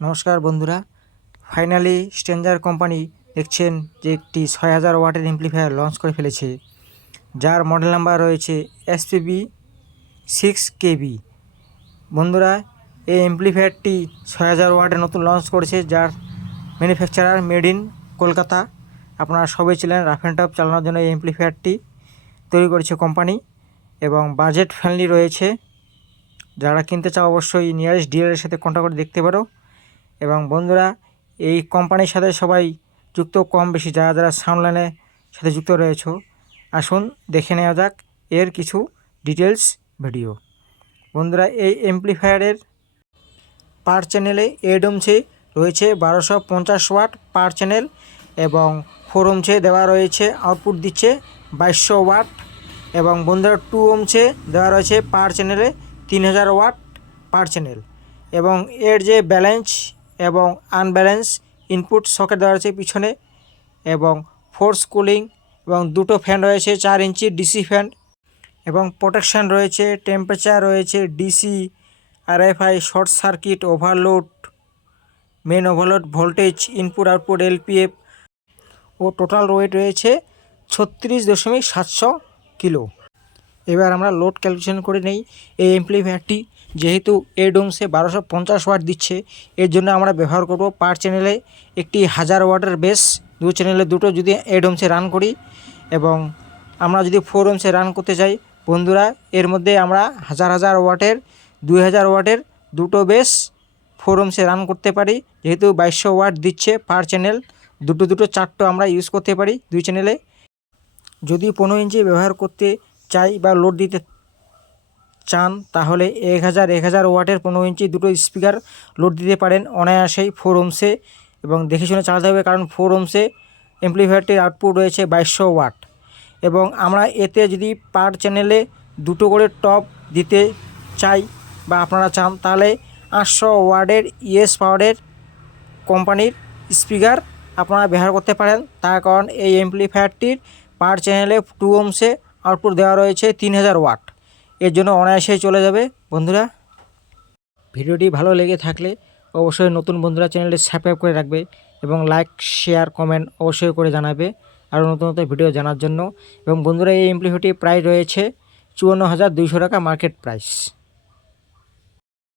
নমস্কার বন্ধুরা, finally stranger company দেখছেন যে একটি ৬০০০ ওয়াটের অ্যাম্প্লিফায়ার লঞ্চ করে ফেলেছে, যার মডেল নাম্বার রয়েছে SPB 6KB। বন্ধুরা, এই অ্যাম্প্লিফায়ারটি ৬০০০ ওয়াটের নতুন লঞ্চ করেছে, যার ম্যানুফ্যাকচারার মেড ইন কলকাতা। আপনারা সবাই ছিলেন রাফ অ্যান্ড টাফ চালানোর জন্য এই অ্যাম্প্লিফায়ারটি তৈরি করেছে কোম্পানি এবং বাজেট ফ্রেন্ডলি রয়েছে। যারা কিনতে চাও অবশ্যই নিয়ারেস্ট ডিলারের সাথে কন্ট্যাক্ট করে দেখতে পারো। এবং বন্ধুরা, এই কোম্পানির সাথে সবাই যুক্ত, কম বেশি যারা যারা সাউন্ড লাইনের সাথে যুক্ত রয়েছে, আসুন দেখে নেওয়া যাক এর কিছু ডিটেলস ভিডিও। বন্ধুরা, এই অ্যাম্প্লিফায়ারের পার চ্যানেলে 8 ohms রয়েছে 1250 ওয়াট পার চ্যানেল এবং 4 ohms দেওয়া রয়েছে, আউটপুট দিচ্ছে 2200 ওয়াট। এবং বন্ধুরা, 2 ohms দেওয়া রয়েছে পার চ্যানেলে 3000 ওয়াট পার চ্যানেল। এবং এর যে ব্যালেন্স এবং আনব্যালেন্স ইনপুট সকেট দেওয়া রয়েছে পিছনে, এবং ফোর্স কুলিং এবং দুটো ফ্যান রয়েছে 4 ইঞ্চি ডিসি ফ্যান, এবং প্রোটেকশান রয়েছে, টেম্পারেচার রয়েছে, DC, RFI, short circuit, overload, main overload voltage, input output, LPF ও টোটাল ওয়েট রয়েছে 36.700 কিলো। এবার আমরা লোড ক্যালকুলেশন করে নেই। এই অ্যাম্প্লিফায়ারটি যেহেতু 8 ohms 1250 ওয়াট দিচ্ছে, এর জন্য আমরা ব্যবহার করব পার চ্যানেলে একটি 1000 ওয়াটের বেস। দু চ্যানেলে দুটো যদি 8 ohms রান করি, এবং আমরা যদি 4 ohms রান করতে চাই বন্ধুরা, এর মধ্যে আমরা 1000 ওয়াটের 2000 ওয়াটের দুটো বেস 4 ohms রান করতে পারি। যেহেতু 2200 ওয়াট দিচ্ছে পার চ্যানেল, দুটো চারটো আমরা ইউজ করতে পারি দুই চ্যানেলে। যদি 15 ইঞ্চি ব্যবহার করতে চাই বা লোড দিতে চান, তাহলে 1000 ওয়াটের 15 ইঞ্চি দুটো স্পিকার লোড দিতে পারেন অনায়াসেই 4 ohms। এবং দেখে শুনে চালাতে হবে, কারণ 4 ohms অ্যাম্প্লিফায়ারটির আউটপুট রয়েছে 2200 ওয়াট। এবং আমরা এতে যদি পার চ্যানেলে দুটো করে টপ দিতে চাই বা আপনারা চান, তাহলে 800 ওয়াটের ইএস পাওয়ারের কোম্পানির স্পিকার আপনারা ব্যবহার করতে পারেন। তার কারণ এই অ্যাম্প্লিফায়ারটির পার চ্যানেলে 2 ohms আউটপুট দেওয়া রয়েছে 3000 ওয়াট, এর জন্য অনায়াসেই চলে যাবে। বন্ধুরা, ভিডিওটি ভালো লেগে থাকলে অবশ্যই নতুন বন্ধুরা চ্যানেলটি সাবস্ক্রাইব করে রাখবে এবং লাইক, শেয়ার, কমেন্ট অবশ্যই করে জানাবে আরও নতুন নতুন ভিডিও জানার জন্য। এবং বন্ধুরা, এই অ্যাম্প্লিফায়ারটির প্রাইস রয়েছে 54,200 টাকা মার্কেট প্রাইস।